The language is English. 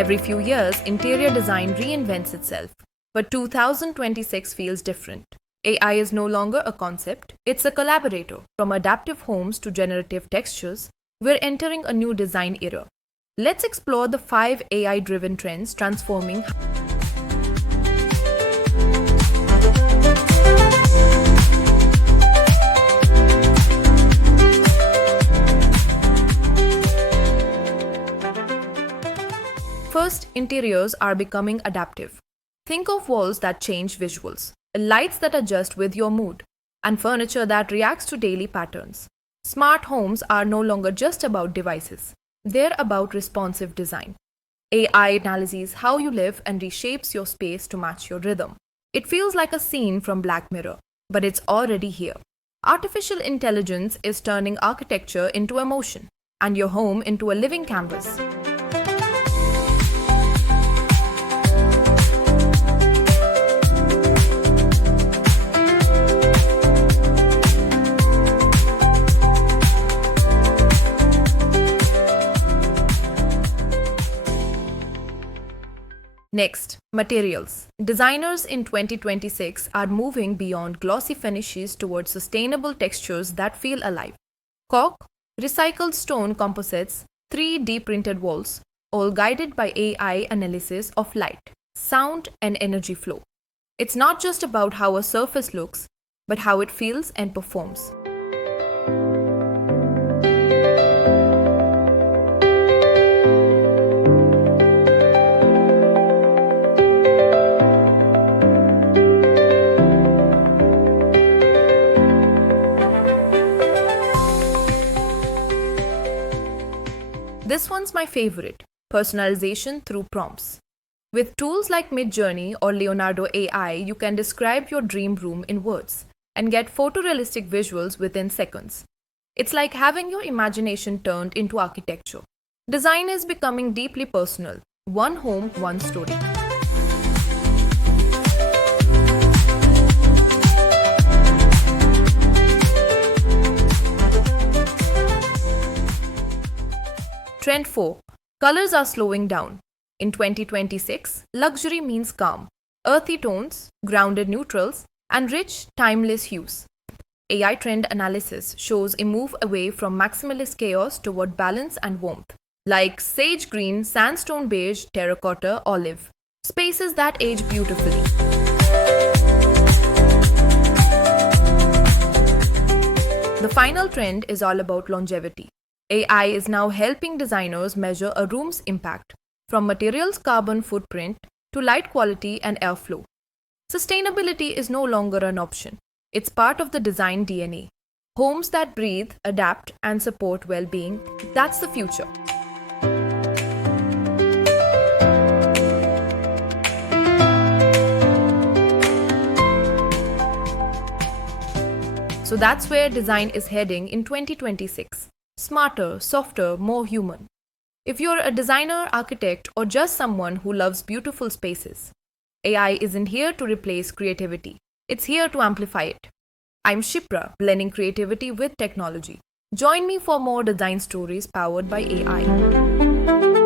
Every few years, interior design reinvents itself. But 2026 feels different. AI is no longer a concept, it's a collaborator. From adaptive homes to generative textures, we're entering a new design era. Let's explore the 5 AI-driven trends transforming. First, interiors are becoming adaptive. Think of walls that change visuals, lights that adjust with your mood, and furniture that reacts to daily patterns. Smart homes are no longer just about devices. They're about responsive design. AI analyzes how you live and reshapes your space to match your rhythm. It feels like a scene from Black Mirror, but it's already here. Artificial intelligence is turning architecture into emotion, and your home into a living canvas. Next, materials. Designers in 2026 are moving beyond glossy finishes towards sustainable textures that feel alive. Cork, recycled stone composites, 3D printed walls, all guided by AI analysis of light, sound, and energy flow. It's not just about how a surface looks, but how it feels and performs. This one's my favorite, personalization through prompts. With tools like Midjourney or Leonardo AI, you can describe your dream room in words and get photorealistic visuals within seconds. It's like having your imagination turned into architecture. Design is becoming deeply personal. One home, one story. Trend 4. Colors are slowing down. In 2026, luxury means calm, earthy tones, grounded neutrals, and rich, timeless hues. AI trend analysis shows a move away from maximalist chaos toward balance and warmth, like sage green, sandstone beige, terracotta, olive. Spaces that age beautifully. The final trend is all about longevity. AI is now helping designers measure a room's impact, from materials' carbon footprint to light quality and airflow. Sustainability is no longer an option. It's part of the design DNA. Homes that breathe, adapt, and support well-being, that's the future. So that's where design is heading in 2026. Smarter, softer, more human. If you're a designer, architect, or just someone who loves beautiful spaces, AI isn't here to replace creativity. It's here to amplify it. I'm Shipra, blending creativity with technology. Join me for more design stories powered by AI.